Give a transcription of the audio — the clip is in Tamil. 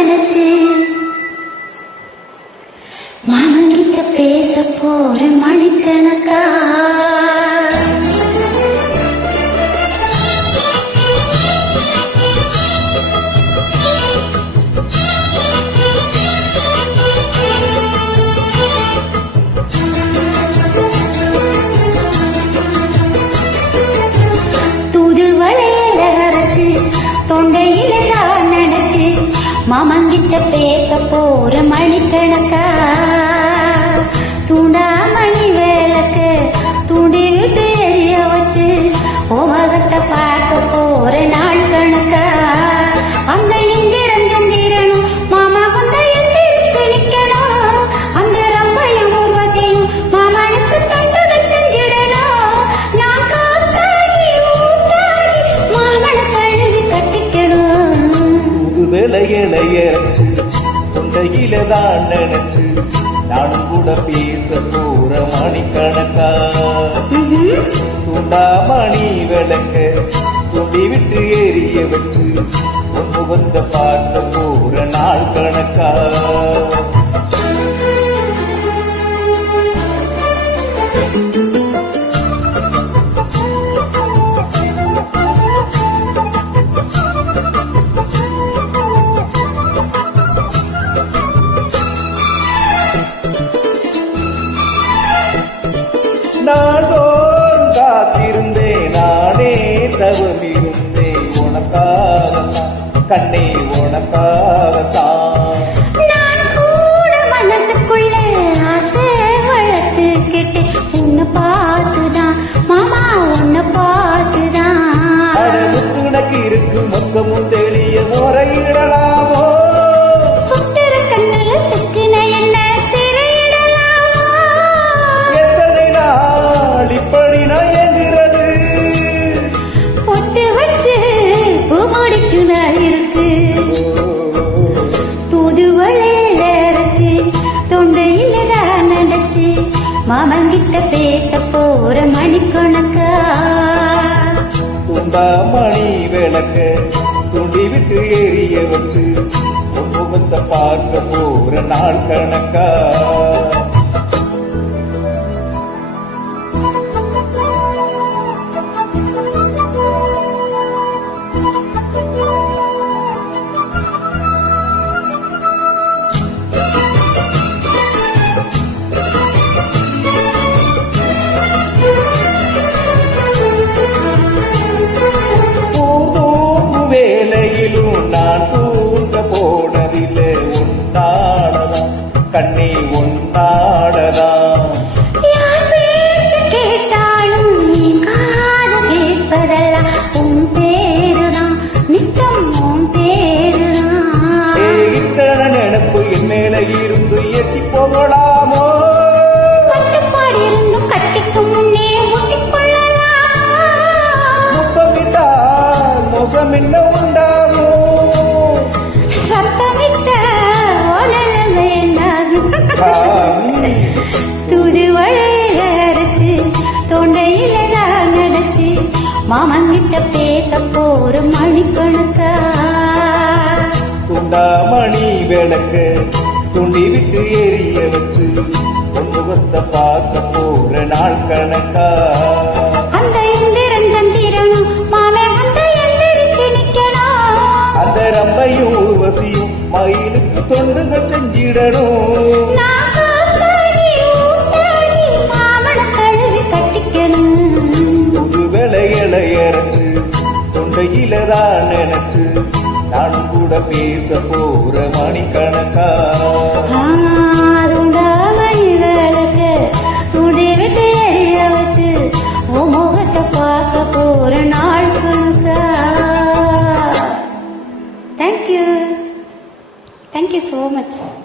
நினைச்சு மாமங்கிட்ட பேச போற மணிக்கணக்கா தொண்டையில தான் நினைச்சு மாமங்கிட்ட பேச போற மணிக்கணக்கா தூண்டாமணி வேலைக்கு தூண்டி விட்டு எரிய வச்சு உலகத்தை பார்க்க போற நாள் கணக்கா அந்த இந்திரன் சந்திரனும் மாமா வந்த எந்திரிச்சு நிக்கணும் அந்த ரம்பையும் ஊர்வசியும் மாமனுக்கு தண்டுகள் செஞ்சிடணும் நான் காத்தாகி ஊத்தாகி மாமனை கழுவி கட்டிக்கணும் வேலையலையச்சு தொண்டையில தான் நினைச்சு நானும் கூட பேச போற மணிக்கணக்கா தூண்டாமணி விளக்க துண்டி விட்டு எரிய வச்சு ஒன்று வந்த பார்க்க போற நாள் கணக்கா நாள்தோறும் காத்திருந்தேன் நானே தவமிருந்தேன் உனக்காகத்தான் கண்ணே உனக்காகத்தான் நான் கூட மனசுக்குள்ள ஆசை வளர்த்துக்கிட்டு உன்னை பார்த்துதான் மாமா உன்னை பார்த்துதான் உனக்கு இருக்கு மொத்தமும் தெளிய முறையிடலாமோ சுத்திர கண்ணுல சிக்கின என்ன சிறையிடலாமோ எத்தனை நாள் இப்படி நான் எங்கிறது பொட்டு வச்சு பூமடிக்கு நாள் இருக்கு தூதுவளையில அரைச்சு தொண்டையில தான் நடச்சு மாமங்கிட்ட பேச போற மணிக்கணக்கா துண்டாமணி விளக்க துண்டி விட்டு எரிய வச்சு முகத்தை பார்க்க போற நாள் கணக்கா நான் தூங்க போனதில்லை உன்னாடதான் கண்ணே உன்னாடதான் யார் பேச்சு கேட்டாலும் நீ காது கேட்பதெல்லாம் உன் பேருதான் நித்தம் உன் பேருதான் இத்தனை நினைப்பு என் மேல இருந்து எட்டி போகலாமோ கட்டுப்பாடு இருந்தும் கட்டிக்கு முன்னே முட்டிக்கொள்ளலாம் முத்தமிட்டால் மோசம் என்ன உண்டாகும் தூதுவளையில அரைச்சு தொண்டையில தான் நடச்சு மாமங்கிட்ட பேச போற மணிக்கணக்கா துண்டாமணி விளக்க துண்டி விட்டு எரிய வச்சு முகத்தை பார்க்க போற நாள் கணக்கா அந்த இந்திரன் சந்திரனும் மாமே வந்து எந்திரிச்சு நிக்கணும் அந்த ரம்பையும் ஊர்வசியும் மயிலுக்கு தொண்டுகள் செஞ்சிடணும் புது விலையலையரைச்சு தொண்டையில தான் நினைச்சு நானும் கூட பேச போற மணிக்கணக்கா மணி விளக்க துணி விட்டு எரிய வச்சு உன் முகத்தை பார்க்க போற நாள் கணக்கா தேங்க்யூ so much.